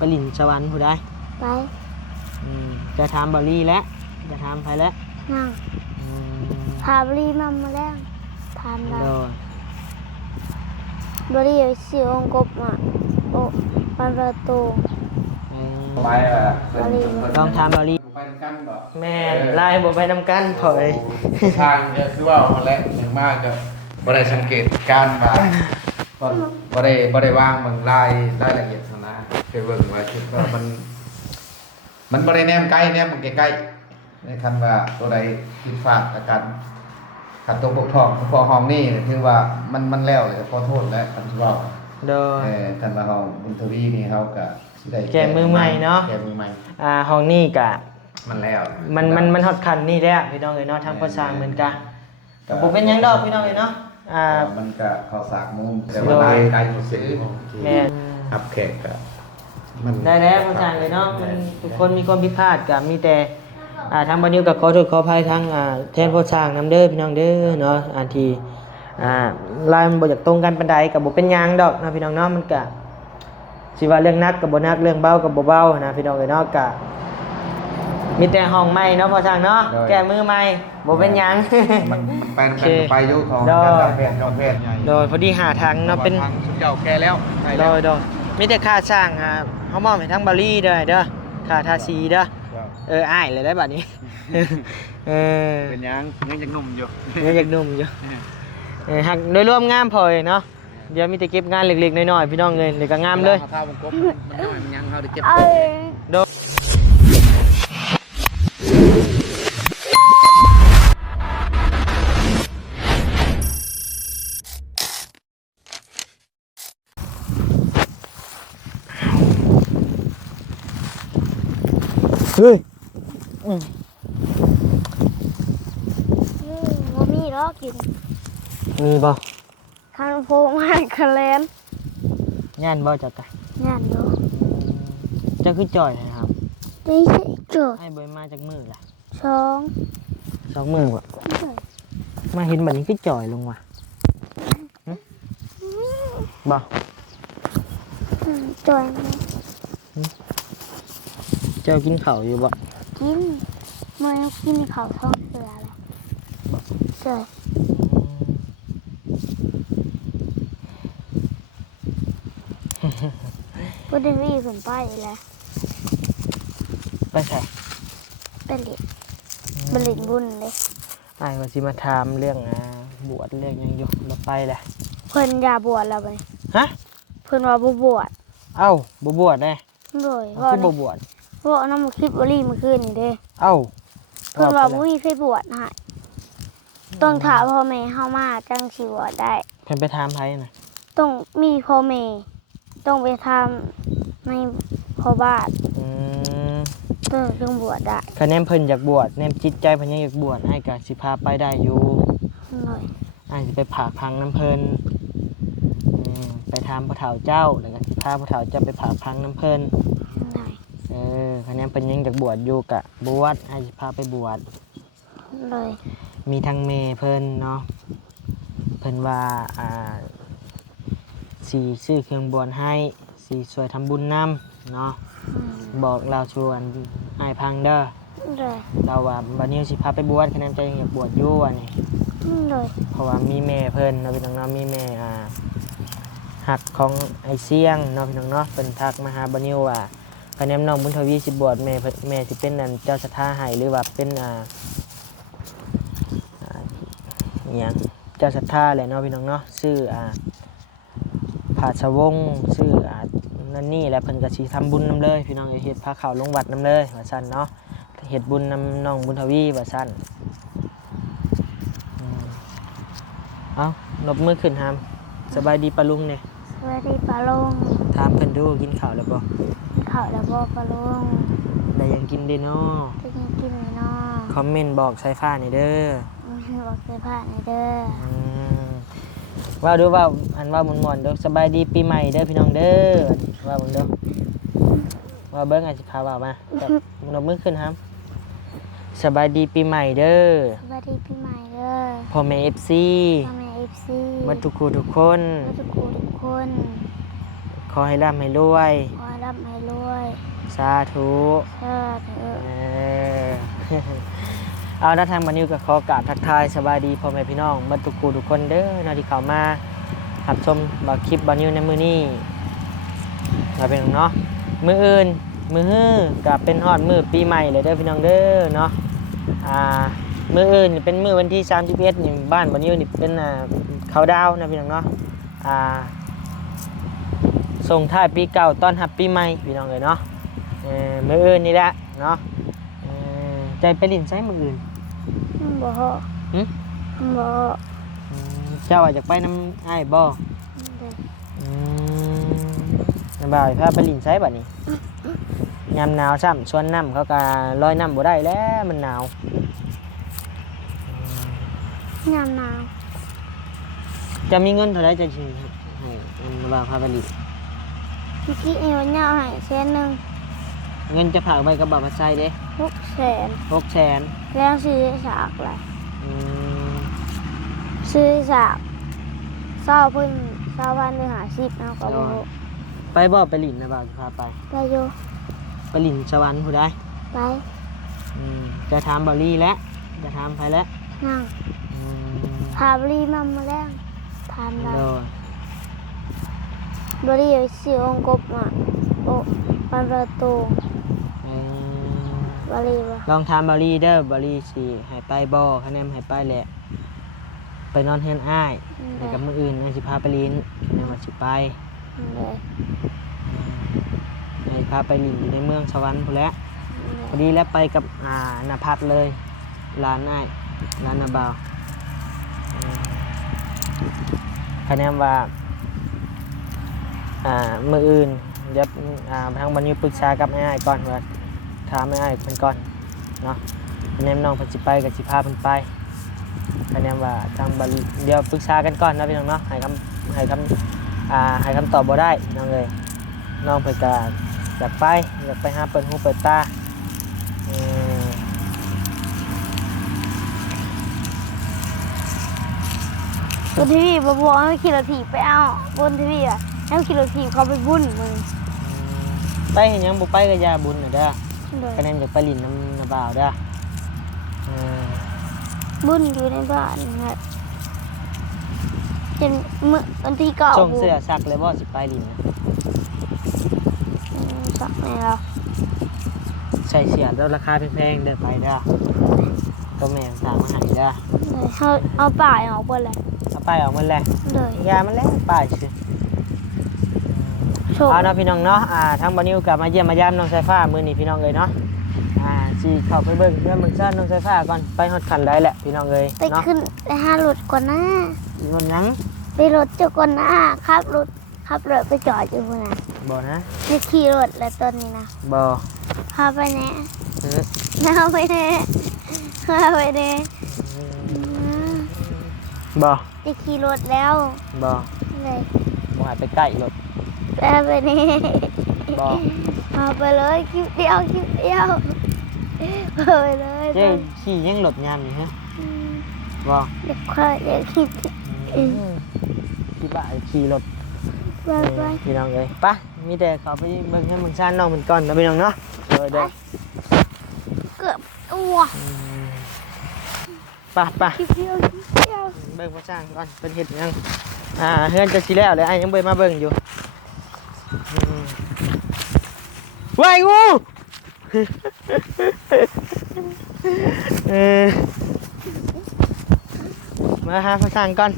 ไปลินสวรรค์ผู้ใดไปจะถามบอลลี่แล้วจะถามใครแล้วนั่งพาบรีมาแล้วถามเราบรีสิองกบมาโอ้ปันประตูไปต้องถามบอลลี่ไปนำกันบ่แม่ไล่บ่ไปนำกันถอยทางเนี่ยคือว่ามาแล้วอย่างมากจะบ่ได้สังเกตการมาบ่ได้วางเบิ่งรายละเอียดนะไปเบิ่งว่าคิดว่ามันบ่ได้แนมใกล้แนมมันใกล้ๆในคำว่าตัวใดผิดพลาดอาการขัดตรงบกพร่องพอห้องนี่คือว่ามันแล้วเลยขอโทษและอันที่ว่าโดยท่านมาห้องบุญทวีนี่เฮาก็สิได้แก้มือใหม่เนาะแก้มือใหม่ห้องนี้ก็มันแล้วมันฮอดคันนี่แล้วพี่น้องเอ้ยเนาะทางภาษาเหมือนกันก็บ่เป็นหยังดอกพี่น้องเอ้ยเนาะมันก็เข้าสากมุมแต่ว่าลายไกลซื้อแม่ครับแขกก็มันได้แล้วภาษาเลยเนาะมันทุกคนมีความผิดพลาดก็มีแต่ทางบรรยุกับขอโทษขออภัยทางแทนผู้สร้างนำเด้อพี่น้องเด้อเนาะอันที่ลายมันบ่อยากตรงกันปานใดก็บ่เป็นหยังดอกนะพี่น้องเนาะมันก็สิว่าเรื่องนักก็บ่นักเรื่องเบาก็บ่เบานะพี่น้องเอ้ยเนาะก็มีแต่ห้องใหม่เนาะพ่อช่างเนาะแก้มือใหม่บ่เป็นหยังมันไปอยู่ของการดับเพจใหญ่โดยพอดีหาทางเนาะเป็นทางสุดเจ้าแก่แล้วโดยมีแต่ค่าสร้างเฮามอบให้ทางบาลีเด้อค่าทาสีเด้ออ้ายเลยได้บัดนี้เป็นยังอยากหนุ่มอยู่ยังอยากหนุ่มอยู่หักโดยรวมงามพอเนาะเดี๋ยวมีแต่เก็บงานเล็กๆน้อยๆพี่น้องเลยเดี๋ยวก็งามเลยถ้าวงกบมันน้อยมันยังเฮาได้เก็บโดเฮ้ยบ่มีหรอกกินมีบ่คันโพมาคะแนนย่านบ่จักกะย่านอยู่จะคือจ่อยนะครับนี่จ่อยให้บ่มาจากมือล่ะ2มือบ่มาเห็นบัดนี้คือจ่อยลงว่ะบ่จ่อยเจ้ากินข้าวอยู่บ่กินมื้อกินข้าวท้องเสือแล้วใช่บ่ได้มีขึ้นไปแล้วไปใส่ไปเล่นบุญเด้อ้ายว่าสิมาถามเรื่องบวชเรื่องหยังอยู่แล้วไปแหละเพิ่นอย่าบวชแล้วบัดนี้ฮะเพิ่นว่าบ่บวชเอ้าบ่บวชแน่โดยว่าบ่บวชว่านำคลิปบ่รีเมื่อคืนนี่เด้เอ้าเพิ่นว่าบ่มีไผบวชให้ต้องถามพ่อแม่เฮามาจังสิบวชได้เพิ่นไปถามไผน่ะต้องมีพ่อแม่ต้องไปทำในพ่อบ้านต้องบวชได้คะแนนเพิ่นอยากบวชแนมจิตใจเพิ่นยังอยากบวชให้ก็สิพาไปได้อยู่หน่อยอ้ายสิไปผากพังน้ำเพิ่นไปถามพ่อเฒ่าเจ้าแล้วก็สิพาพ่อเฒ่าเจ้าไปผากพังน้ำเพิ่นหน่อยคะแนนเพิ่นยังอยากบวชอยู่ก็บวชให้สิพาไปบวชเลยมีทั้งแม่เพิ่นเนาะเพิ่นว่าสีซื้อเครื่องบวชให้สีสวยทำบุญนำเนาะบอกเราชวนให้พังเด้อเราว่าบัดนี้สิพาไปบวชคะแนนใจยังอยากบวชอยู่อันนี้เพราะว่ามีแม่เพิ่นเนาะพี่น้องเนาะมีแม่หักของไอเสี่ยงเนาะพี่น้องเนาะเพิ่นทักมาหาบัดนี้ว่าคะแนนน้องบุญทวีสิบวชแม่สิเป็นนั่นเจ้าศรัทธาให้หรือว่าเป็นอย่างเจ้าศรัทธาแหละเนาะพี่น้องเนาะชื่อผาชวงชื่อนั่นนี่แหละเพิ่นก็สิทำบุญนำเลยพี่น้องเฮ็ดพาข้าวลงวัดนำเลยว่าซั่นเนาะเฮ็ดบุญนำน้องบุญทวีว่าซั่นเอานบมือขึ้นหามสบายดีปะลุงเนี่ยสบายดีปะลุงถามเพิ่นดูกินข้าวแล้วบ่ข้าวแล้วบ่ปะลุงได้ยังกินเด้เนาะได้ยังกินเนาะคอมเมนต์บอกสายฟ้านี่เด้อบอกสายฟ้านี่เด้อว่าดูว่าอันว่าม่วนๆเด้อสบายดีปีใหม่เด้อพี่น้องเด้อว่าเบิ่งเด้อว่าเบิ่งอาจสิพาว่ามาแบบนบมือขึ้นครับสบายดีปีใหม่เด้อสบายดีปีใหม่เด้อพ่อแม่ FC พ่อแม่ FC มาทุกคนขอให้ร่ำให้รวยขอให้ร่ ร่ำให้รวย สาธุ สาธุ เออ เอาแล้วทางบันนิวก็ขอกราบทักทายสบายดีพ่อแม่พี่น้องเมื่อทุกคู่ทุกคนเด้อเนาะที่เข้ามารับชมบักคลิปบันนิวในมื้อนี้มาเป็นเนาะมื้ออื่นมื้อฮื้อก็เป็นฮอดมื้อปีใหม่เลยเด้อพี่น้องเด้อเนาะมื้ออื่นนี่เป็นมื้อวันที่31นี่บ้านบันนิวนี่เป็นเขาดาวน์นะพี่น้องเนาะส่งท้ายปีเก่าต้อนรับปีใหม่พี่น้องเลยเนาะมื้ออื่นนี่แหละเนาะใจไปลิ้นไสมื้ออื่น บ่ หึ บ่ เจ้าอยากไปน้ำอ้ายบ่ เด้อ น้ำบ่าวพาไปลิ้นไสบัดนี้ยามหนาวซ้ำชวนน้ำเขาก็ลอยน้ำบ่ได้แล้วมันหนาว ยามหนาว จะมีเงินเท่าไรจะสิให้น้ำบ่าวพาไปลิ้น พี่กี้เอวเหย้าให้แสนหนึง เงินจะฝากไว้กับบ่าวมาใส่เด้ 600,000 600,000 แล้วซื้อสากล่ะ อืม ซื้อสาก20,000เพิ่น20,000หรือ50เอาก็บ่รู้ ไปบ่ไปลิ้นนะบ่าวจะพาไป ไปอยู่ ไปลิ้นสวรรค์ผู้ใด ไป จะถามบ่ลี่แล้วจะถามไผแล้ว นั่ง อืม พาบรีมาแรงทานได้ โดย บรีสิองกบอ่ะโอ้ปันประตู อืม บรีวะ ลองถามบอลี่เด้อบอลี่สิให้ไปบ่คะแนนให้ไปแหละไปนอนเฮือนอ้ายแล้วกับมื้ออื่นสิพาไปลิ้นคะแนนว่าสิไป เลย ให้พาไปลิ้นอยู่ในเมืองสวรรค์พุ่นแหละพอดีแล้วไปกับณภัทรเลยร้านอ้ายร้านนาบ่าวคะแนนว่ามื้ออื่นเดี๋ยวทางบัดนี้ปรึกษากับอ้ายก่อนว่าถามอ้ายเพิ่นก่อนเนาะคะแนนน้องเพิ่นสิไปก็สิพาเพิ่นไปคะแนนว่าทางบัดเดี๋ยวปรึกษากันก่อนนะพี่น้องเนาะให้คำตอบบ่ได้น้องเอ้ยน้องเพิ่นก็อยากไปหาเปิดหูเปิดตาบนทีวีบอกให้ขี่รถถีบไปเอาบนทีวีอ่ะให้ขี่รถถีบเขาไปบุ่นมึง ไปเห็นยังบ่ไปก็อย่าบุญน่ะเด้อ เลย คะแนนอยากไปลิ้นน้ำนาบ่าวเด้อ บุ่นอยู่ในบ้านครับจนมื้อวันที่เก้า ส่งเสื้อซักเลยบ่สิไปลิ้นนะ สักไหนแล้ว ใส่เสื้อแล้วราคาแพงๆเด้อไปเด้อตัวแม่สั่งมาให้เด้อ เลยเอาป่ายออกไปเลย เอาไปออกหมดแล้ว เลย ยามันแล้วป้ายซื่อ โชค เอาเนาะพี่น้องเนาะทางบ่นิวกลับมาเยี่ยมมายามน้องสายฟ้ามื้อนี้พี่น้องเอ้ยเนาะสิเข้าไปเบิ่งเรื่องเมืองซ่านน้องสายฟ้าก่อนไปฮอดคันได้แหละพี่น้องเอ้ย ไป เนาะ ขึ้นไปหารถก่อนนะ มันยัง ไปรถเจ้าก่อนนะขับรถไปจอดอยู่พุ่นนะ บ่นะ จะขี่รถแล้วตอนนี้นะ บ่ พาไปแน่ อือ เอาไปแน่พาไปแน่ บ่ จะขี่รถแล้ว บ่ เลย บ่ให้ไปใกล้รถ พาไปแน่ บ่ พาไปเลยคลิปเดียวพาไปเลย เจ้ขี่ยังรถยามนี่ฮะบ่ เด็กควายเด็กขี่ ที่บ้านขี่รถ ไป พี่น้องเอ้ยไปมีแต่เขาไปเบิ่งให้เมืองซ่านน้องมันก่อนนะพี่น้องเนาะเด้อ เกือบอ้ว ไป คลิปเดียว เบิ่งพ่อช่างก่อนเป็นเฮ็ดหยังเฮือนจะสิแล้วเลยยังบ่มาเบิ่งอยู่ว้ายงูมาหาพ่อช่างก่อน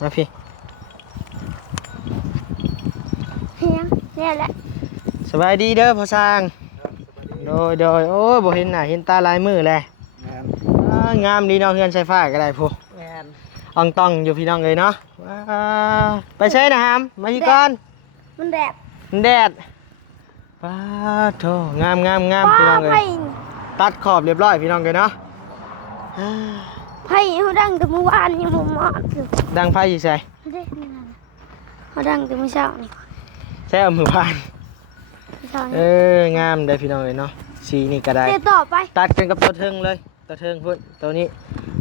มาพี่ เฮียเนี่ยแหละ สบายดีเด้อพ่อช่างโดยโอ้ยบ่เห็นหน้าเห็นตาลายมือแล แม่น งามดีเนาะเฮือนใช้ฟ้าก็ได้ผู้ แม่น อ่องต้องอยู่พี่น้องเลยเนาะไปใช้นะฮามมาพี่ก่อน มันแดด แดดป้าโถงามพี่น้องเลย ไผ่ ตัดขอบเรียบร้อยพี่น้องเลยเนาะ ไผ่เขาดังแต่เมื่อวานยังมุมมอดอยู่ ดังไฟอยู่ใส่ เด้นี่นะเขาดังแต่เมื่อเช้านี่ ใช่เอามือพาน เมื่อเช้า เอ นี่ องามได้พี่น้องเลยเนาะสีนี่ก็ได้ เดี๋ยวต่อไป ตัดกันกับตัวเทิงเลยตัวเทิงพุ่นตัวนี้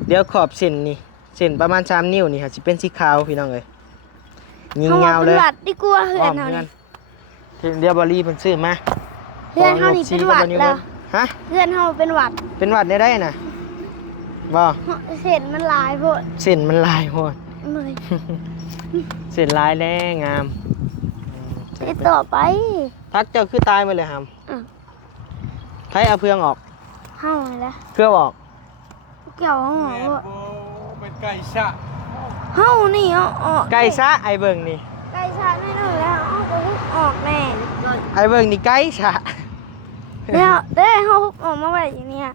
เดี๋ยวขอบเส้นนี่เส้นประมาณ3 นิ้วนี่ค่ะจะเป็นสีขาวพี่น้องเลย ยิง เฮาว่าย าว เป็ เล น ย หวัดดีกว่าเฮือนเฮา เพื่ นี่ เดี๋ยวบอลลี่เพิ่นซื้อมา เฮือนเฮานี่เป็นหวัดแล้ว ฮะ เฮือนเฮาเป็นหวัด เป็นหวัดได้น่ะบ่ เศษมันหลายโพด เส้นมันลายโหด เลย เส้นลายแล้งาม ไปต่อไป พักเจ้าคือตายไปเลยครับ อ่ะ ใช้เอาเพื่องออก เฮานี่แหละ เพื่อออก เกี่ยวห้องหมอบ่ เป็นไก่ชะ เฮานี่เอาออก ไก่ซะไอเบิ่งนี่ ไก่ชาไม่หนึ่งแล้วเอาไปฮุบออกแน่ ไอเบิ่งนี่ไก่ซะ แล้วได้เฮาฮุบออกมาไว้อย่างเนี้ย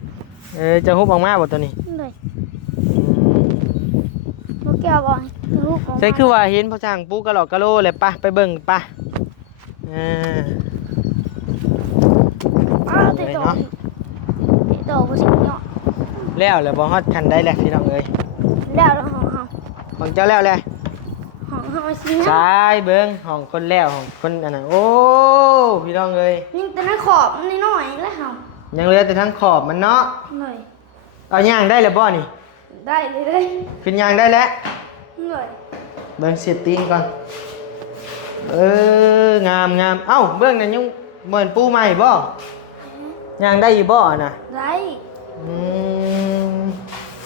จะฮุบออกมาบ่ตัวนี้ เลยบ่เกี่ยวบ่จะฮุบออกมา ใช่คือว่าเห็นพ่อช่างปูกระหลอกกระโลเลยปะไปเบิ่งปะเออ อ้าวติดต่อติดต่อบ่สิเนาะ แล้วเลยบ่ฮอดคันได้แหละพี่น้องเอ้ย แล้วของเฮา ของเจ้าแล้วเลย ของเฮาสิ ใช นะ ่เบิ่งของคนแล้วของคนอันนั้นโอ้พี่น้องเอ้ย ยิ่งแต่ในขอบนิดหน่อยแล้วเฮา ยังเหลือแต่ทั้งขอบมันเนาะ เลย เอาย่างได้แล้วบ่นี่ ได้เลยเลย ขึ้นย่างได้แล้ว เลย เบิ่งเสียตีนก่อนงามงามเอ้าเบิ่งนั่นยังเหมือนปูใหม่บ่ย่างได้อยู่บ่น่ะ ได้ อืม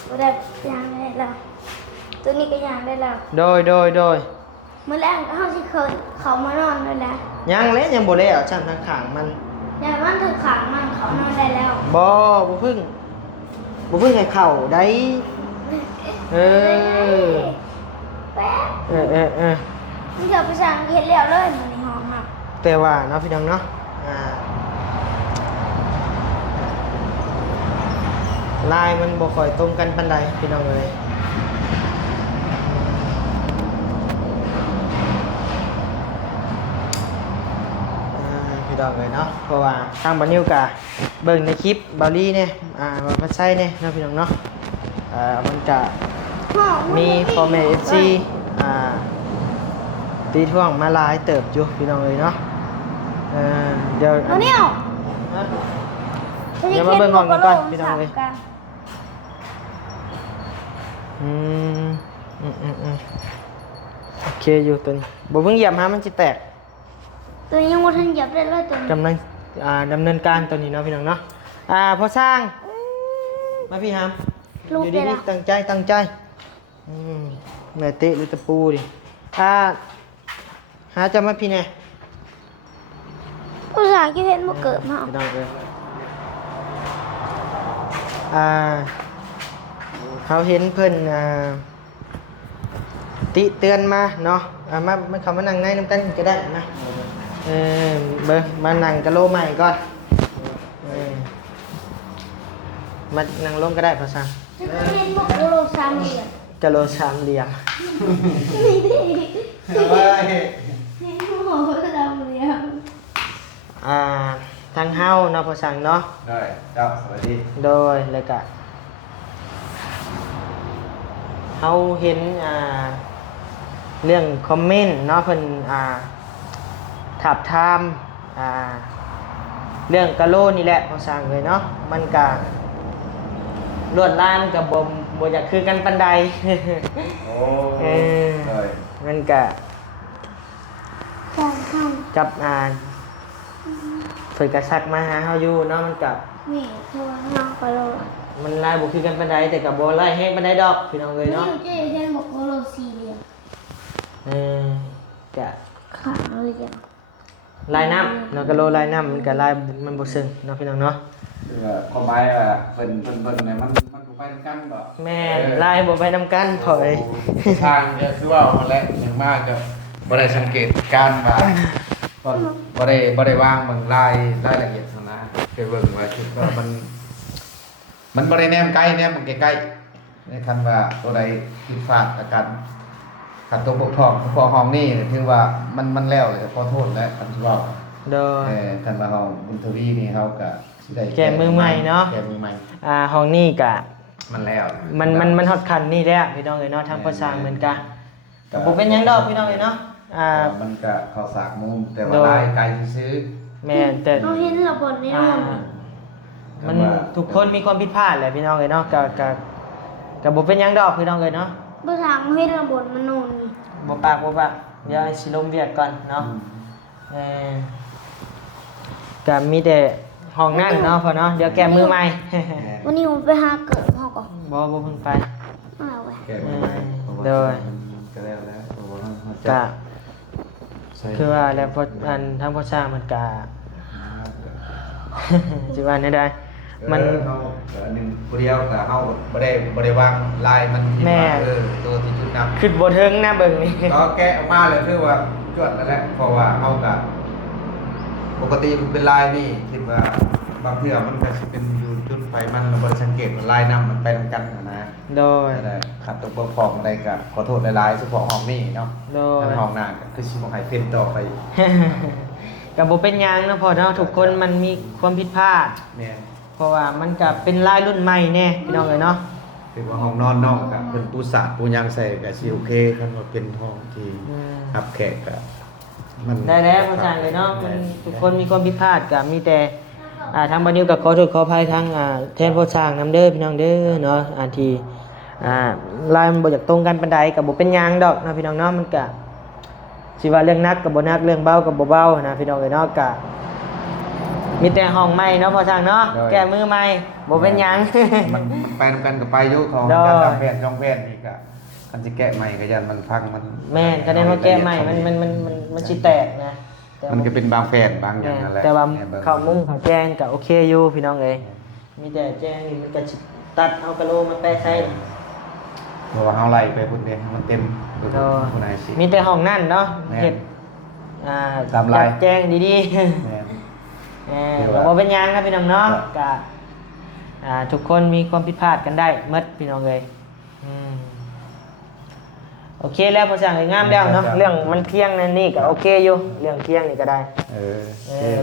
บ่ได้ยางได้แล้วตัวนี้ก็ยางได้แล้ว โดย มื้อแรกเฮาสิเคยเขามานอนด้วยแหละ ยังเละยังบ่แล้วช่างทางข้างมัน อย่างมันถึงขังมันเขานอนได้แล้ว บ่พึ่งให้เข้าได้เออ แป๊บ เออ มันเกิดไปสั่งเห็ดแล้วเลยมันในห้องค่ะ แต่ว่าเนาะพี่น้องเนาะลายมันบ่ค่อยตรงกันปานใดพี่น้องเอ้ยพี่น้องเอ้ยเนาะเพราะว่าทางบานิวกะเบิ่งในคลิปบาลี่เนี่ยว่ามันใช่เนี่ยเนาะพี่น้องเนาะมันจะ ห้อง มีฟอร์เมเอฟซีตีท่วงมาลายเติบอยู่พี่น้องเลยเนาะเดี๋ยว เอาเนี่ย ฮะ เดี๋ยวมาเบิ่งห้องกันก่อนพี่น้องเอ้ย อืมโอเคอยู่ตัวนี้บ่เพิ่งเหยียบฮะมันจะแตก ตัวนี้ยังไม่ทันเหยียบได้เลยตัวนี้ กำลังดำเนินการตัวนี้เนาะพี่น้องเนาะพอสร้างมาพี่ฮามอ ลูก ยู่ เดี ดี ยว ๆตั้งใจแม่เตะหรือตะปูดิหาจะมาพี่แน่ ผู้ชายที่เห็นมาเกิดมา พี่น้องเอ้ยเขาเห็นเพิ่นติเตือนมาเนาะมาเขามานั่งในน้ำกันก็ได้นะเบิ่งมานั่งกะโลใหม่ก่อนมานั่งลงก็ได้ภาษา จะเห็นบอกโลสามเหลี่ยม กะโลสามเหลี่ยม นี่ดิเห็นบอกสามเหลี่ยม ทางเฮาเนาะภาษาเนาะ ได้เจ้าสวัสดี โดยแล้วก็เฮาเห็นเรื่องคอมเมนต์เนาะเพิ่นถามถามเรื่องกะโลนี่แหละภาษาเลยเนาะมันก็ลวดลายมันก็บ่อยากคือกันปานใด โอ้ เออ ได้ มันก็ ของเฮา กับเพิ่นก็ซักมาหาเฮาอยู่เนาะมันก็ นี่ตัวเฮาก็โล มันลายบ่คือกันปานใดแต่ก็บ่ลายแฮงปานใดดอกพี่น้องเอ้ย นี่ เนาะ เจ๊เห็นบอกโลสี่เหลี่ยม ก็ ขาเหลี่ยม ลายน้ำเนาะกะโลลายน้ำมันก็ลายมันบ่ซึ้งเนาะพี่น้องเนาะ คือว่าความหมายว่าเพิ่นเนี่ยมันบ่ไปนำกันบ่ แม่นลายบ่ไปนำกันถอย ทางเนี่ยคือว่าหั่นแหละอย่างมากก็บ่ได้สังเกตการณ์ว่าบ่ได้วางเบิ่งรายละเอียดซั่นนะไปเบิ่งว่าคิดว่ามันบ่ได้แนมไกลแนมมันใกล้ๆในคันว่าตัวใดผิดพลาดอาการขัดตกบกพร่องพอห้องนี่ถือว่ามันแล้วเลยขอโทษแล้วคันที่ว่า โดย คันว่าเฮาบุญทวีนี่เฮาก็สิได้ แก้มือใหม่เนาะ แก้มือใหม่ ห้องนี้ก็ มันแล้ว มันฮอดคันนี่แล้วพี่น้องเอ้ยเนาะทางภาษาเหมือนกันก็บ่เป็นหยังดอกพี่น้องเอ้ยเนาะมันก็เข้าสากมุมแต่ว่า โดย ลายไกลซื้อ แม่นแต่ เราเห็นระบบในนอน มันทุกคนมีความผิดพลาดแหละพี่น้องเอ้ยเนาะก็บ่เป็นหยังดอกพี่น้องเอ้ยเนาะ ภาษาเห็นระบบมันนอนนี่ บ่ปาก แ เดี๋ยวไอ้สิลมเวียกก่อนเนาะก็มีแต่ห้องนั่งเนาะพอเนาะเดี๋ยวแก้มือใหม่ วันนี้ผมไปหาเกิดพ่อก่อน บ่เพิ่งไป เอาไว้ แก้ไม่ได้เพราะว่า โดย ก็แล้วเพราะว่าเขา ก็ ใส่ คือว่าแล้วพออันทั้งพ่อช่างมันก็ สิว่าได้มัน เฮาก็อันหนึงผู้เดียวก็เฮาบ่ได้วางลายมันที่ แม่ ว่าตัวที่จุดนำ ขึ้นบ่ถึงนะเบิ่งนี่ ก็แกะออกมาเลยคือว่าจวดนั่นแหละเพราะว่าเฮาก็ปกติมันเป็นลายนี่คิดว่าบางเทื่อมันก็สิเป็นอยู่จุดไฟมันเราบ่ได้สังเกตว่าลายน้ำมันไปนำกันนะ โดย นั่นแหละขัดตกบกพร่องใดก็ขอโทษหลายๆเฉพาะห้องนี้เนาะ โดย ทางห้องหน้าก็คือสิบ่ให้เป็นต่อไป ก็บ่เป็นหยังนะพ่อเนาะทุกคนมันมีความผิดพลาด แม่น เพราะว่ามันก็เป็นลายรุ่นใหม่แน่พี่น้องเอ้ยเนาะ คือว่าห้องนอนนอกก็เพิ่นปูสาดปูหยังใส่ก็สิโอเคคันว่าเป็นห้องที่รับแขกก็มัน ได้แล้วพ่อช่างเลยเนาะมันทุกคนมีความผิดพลาดก็มีแต่ทางบ่นิวก็ขอโทษขออภัยทางแทนพ่อช่างนำเด้อพี่น้องเด้อเนาะที่ลายมันบ่อยากตรงกันปานใดก็บ่เป็นหยังดอกเนาะพี่น้องเนาะมันก็สิว่าเรื่องหนักก็บ่หนักเรื่องเบาก็บ่เบานะพี่น้องเอ้ยเนาะก็มีแต่ห้องใหม่เนาะพ่อช่างเนาะแก้มือใหม่บ่เป็นหยัง มันไปนำกันกับไปอยู่ของ ได้ การทำแผนช่องแผนนี่ก็คันสิแกะใหม่ก็ยันมันพังมัน แม่นคะแนนว่าแก้ใหม่มันสิแตกนะแต่ว่า มันก็เป็นบางแผนบางอย่างนั่นแหละ แต่ว่า แบิ่ง ข้าวมุ้งข้าวแจ้งก็โอเคอยู่พี่น้องเอ้ยมีแต่แจ้งนี่มันก็สิตัดเอากะโหลมาแปะใส่ เพราะว่าเฮาไล่ไปพุ่นเด้มันเต็มดู ก็ ผู้ใดสิ มีแต่ห้องนั่นเนาะ แม่น เฮ็ด ตามลาย จัดแจ้งดี แม่น ๆ เดี๋ยว ก็ ว่า บ่เป็นหยังครับพี่น้องเนาะ ครับ ก็ทุกคนมีความผิดพลาดกันได้หมดพี่น้องเอ้ยโอเคแล้วพอสั่งงามแล้วเนาะเรื่องมันเที่ยงนั่นนี่ก็โอเคอยู่เรื่องเที่ยงนี่ก็ได้ เออ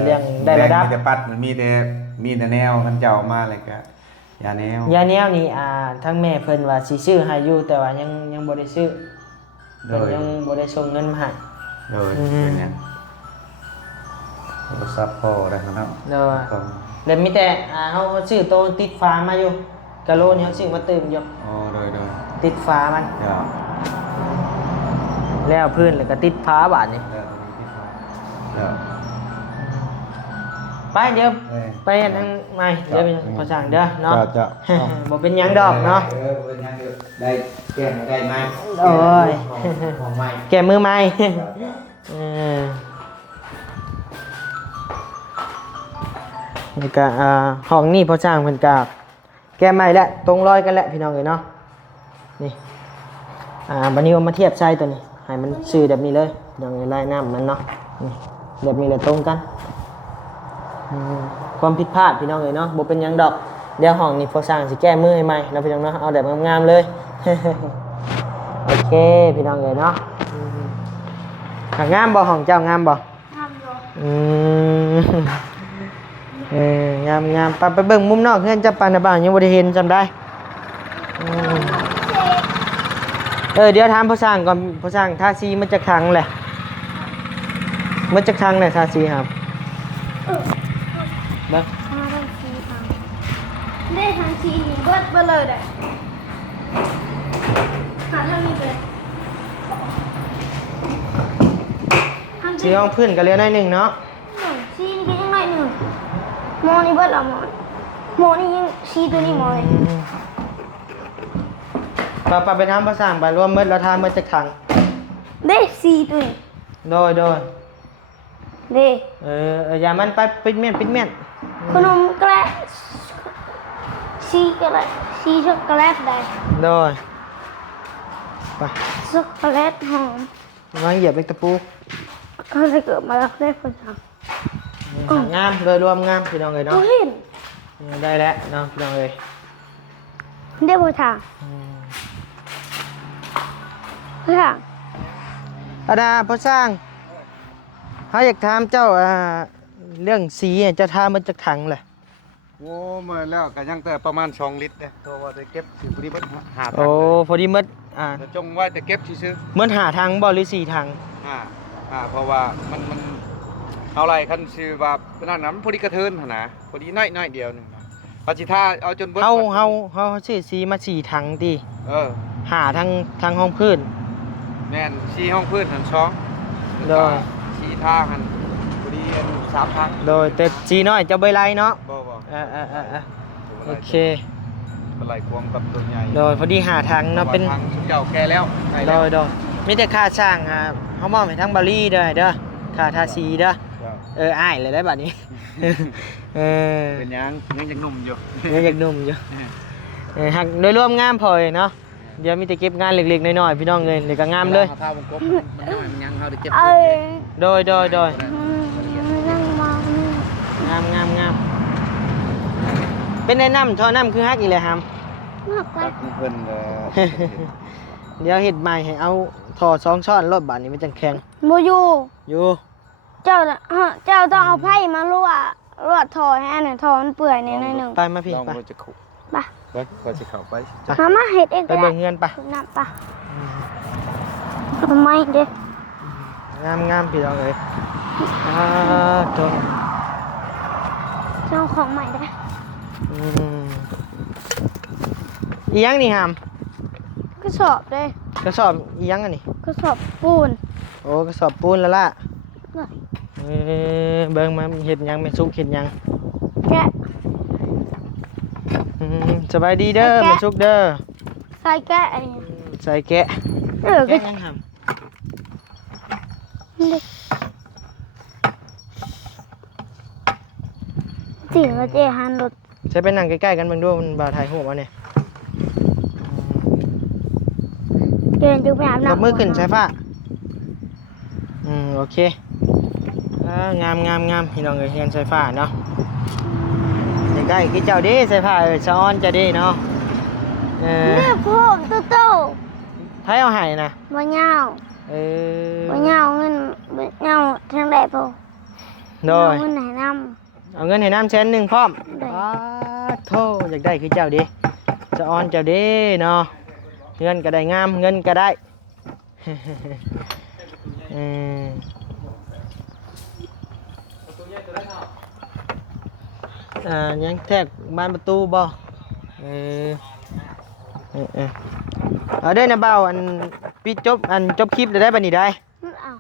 เรื่องได้ระดับ มีแต่ปัดมันมีแต่แนวมันเจ้ามาเลยก็อย่าแนวย าแนวนี่ทั้งแม่เพิ่นว่าสิซื้อให้อยู่แต่ว่ายังบ่ได้ซื้อ โด เพิ่น ย ยังบ่ได้ส่งเงินมาให้ โดยเป็นหยังโทรศัพท์พ่อได้ครับ เด้อ ของ แล้วมีแต่เฮาซื้อโตติดฝามาอยู่กะโหลนี่เฮาซื้อมาเติมอยู่ อ๋อโดย ติดฝามัน เดี๋ยว แล้วพื้นแล้วก็ติดฝาบาดนี่ เดี๋ยว ไปเดี๋ยว เอ้ย ไปอันนั้นใหม่เดี๋ยวไปพอสั่งเด้อเนาะ จ้ะ บ่เป็นหยังดอกเนาะ บ่เป็นหยังเด้อได้แก้ได้ไหม โอ้ย ของใหม่ แก้มือใหม่นี่ก็ห้องนี้พอสร้างเพิ่นก็แก้ใหม่แล้วตรงรอยกันแล้วพี่น้องเอ้ยเนาะนี่บัดนี้เอามาเทียบใส่ตัวนี้ให้มันซื่อแบบนี้เลยพี่น้องเอ้ยลายน้ำมันเนาะนี่แบบนี้เลยตรงกันความผิดพลาดพี่น้องเอ้ยเนาะบ่เป็นหยังดอกเดี๋ยวห้องนี้พอสร้างสิแก้มือให้ใหม่เนาะพี่น้องเนาะเอาแบบงามๆเลย โอเคพี่น้องเอ้ยเนาะงามบ่ห้องเจ้างามบ่ ทำอยู่ งามไปเบิ่งมุมนอกเพื่อนจะปันนะบ้างยังบ่ได้เห็นจำได้เดี๋ยวถามพ่อสร้างก่อนพ่อสร้างทาสีมันจะครั้งแหละมันจะครั้งแหละทาสีครับเบิ่ง ทางชีทางได้ทางชีนี่เบิดเบลอได้หาทางนี้ไปทาง สีห้องพื้นก็เหลือน้อยหนึงเนาะ ชีนี่ก็ยังไงหนึ่งมอนี่เบิดละมอนี่ยังชีตัวนี้มอเลย ไปทำพ่อสร้างไปรวมหมดแล้วทามันจะครั้ง ได้ชีตัวนี้ โดย เด้ อย่ามันไปปิดเมียน ขนมแกล้ชีก็ได้ชีช็อกโกแลตได้ โดยไป ช็อกโกแลตหอม วางเหยียบเล็กตะปู เขาจะเกิดมาแล้วได้ผลทาง งามโดยรวมงามพี่น้องเลย ตั เนาะ วเห็น ได้แล้วเนาะพี่น้องเลย ได้ผลทางผลทาง อาดาพ่อสร้างเขาอยากถามเจ้าเรื่องสีจะทามันจะขังแหละ โอ้มาแล้วก็ยังแต่ประมาณ2ลิตรเด้ตัวว่าได้เก็บสิบ่ได้เบิดหาทาง โอ้พอดีมืดแต่จงไว้แต่เก็บซื่อ มืดหาทางบ่หรือสี่ทาง ๆเพราะว่ามันเอาไรคันชื่อว่าเป็นนั้นมันพอดีกระเทินหั่นนะพอดีน้อยเดียวนึงปาจิท่าเอาจนเบิด เขาชื่อสีมาสี่ทางดี เออ หาทางห้องพื้น แม่น4ห้องพื้นทั้ง2 โดย 4ทางหันพอดีอัน3ทาง โดยแต่สีน้อยเจ้าใบไล่เนาะ บ่ โอเค เป็นไรควงกับตัวใหญ่ โดยพอดีหาทางเนาะเป็น ทางสุดเก่าแก่แล้วได้ โด แล้ว ยมีแต่ค่าสร้างเฮามอบให้ทั้งบาลีเด้อค่าทาสีเด้อ ครับ อ้ายเลยได้บัดนี้ เป็นยังจังหนุ่มอยู่ ยังอยากหนุ่มอยู่หักโดยรวมงามพอเนาะเดี๋ยวมีแต่เก็บงานเล็กๆน้อยๆพี่น้องเลยเดี๋ยวก็งามเลย ท่าวงกบมันน้อยมันยังเฮาได้เก็บ เอ้ย โดย นั่งมอง งามเป็นแนะนำท่อน้ำคือฮักอีเลยครับ มากไป เพิ่น เดี๋ยวเห็ดใหม่ให้เอาท่อ2 ช้อนรถบัดนี้มันจังแข็ง โมยู อยู่ เจ้าน่ะเจ้าต้องเอาไผ่มาลวดถอให้อันนั้นถอมันเปื่อยนิดหนึ่ง ไปมาพี่ ลอง ไป มันจะขุ ไป เบิ่งก็สิเข้าไป มาเห็ดเอง ไปเบิ่งเงินไป น้ำปะทำไมเด็ก งามพี่น้องเลยโถ่ เจ้าของใหม่ได้ อีหยังนี่หาม ก็สอบเลย กระสอบอีหยังอันนี้ ก็สอบปูน โอ้กระสอบปูนแล้วล่ะ น่ะ เบิ่งมาเห็ดหยังไม่สุกเห็ดหยัง แกะ สบายดีเด้อ แกะ ไม่สุกเด้อ ใส่แกะไอ้ ใส่แกะ เออก็ แกะยังหาม สิว่าเจหันรถ ใช้ไปนั่งใกล้ๆกันเบิ่งดูมันบ่าวถ่ายรูปเอาเนี่ย เดินจุกไปอาบ ย น้ำ กมือขึ้นใช้ฟ้าโอเคงามพี่น้องเอ้ยเรียนใช้ฟ้าเนาะใกล้ๆกี่เจ้าเด้ใช้ฟ้าสะออนจะเด้เนาะเนี่ยพ่อตุ๊โต ไผเอาให้นะ บ่ยาว เออ บ่ยาวเงินบ่ยาวทางใดพ่อ โดย เงินไหนน้ เอาเงินให้น้ำ100,000พร้อม ได้ โธ่อยากได้คือเจ้าเด้สะออนเจ้าเด้เนาะเงินก็ได้งามเงินก็ได้ ยังแทกบ้านประตูบ่เอาได้นะเบาอันพี่จบคลิปได้บัดนี้ได้ ำอ้าว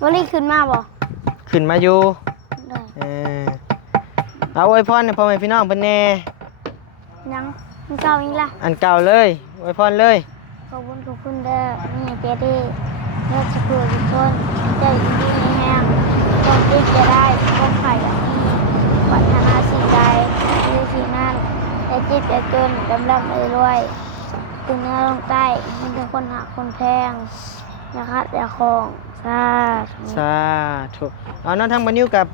วันนี้ขึ้นมาบ่ ขึ้นมาอยู่ ได้ เอาอวยพรให้พ่อแม่พี่น้องเพิ่นแน่ ยังมันเก่าอีกละ อันเก่าเลยอวยพรเลย ขอบคุณเด้อนี่เจดีเลือกสกุลทุกคนใจดีแห้งต้องคิดจะได้ต้องไข่แบบนี้ปรารถนาสิ่งใดคือสิ่งนั้นแต่จิตแต่จนกำลังรวยถึงเนื้อลงใต้มีแต่คนหักคนแพงนะครับอย่าคองสาธุ สาธุเอาน้องทางบันนิวกับ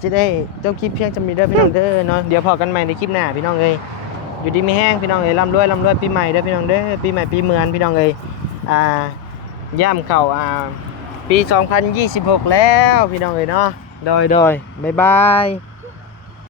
จะได้จบคลิปเพียงจำนี้เด้อพี่น้องเด้อเนาะเดี๋ยวพอกันใหม่ในคลิปหน้าพี่น้องเอ้ยอยู่ดีไม่แห้งพี่น้องเอ้ยร่ำรวยปีใหม่เด้อพี่น้องเด้อปีใหม่ปีเมือนพี่น้องเอ้ยย่ำเข้าปี 2026 แล้วพี่น้องเอ้ยเนาะโดยบ๊ายบาย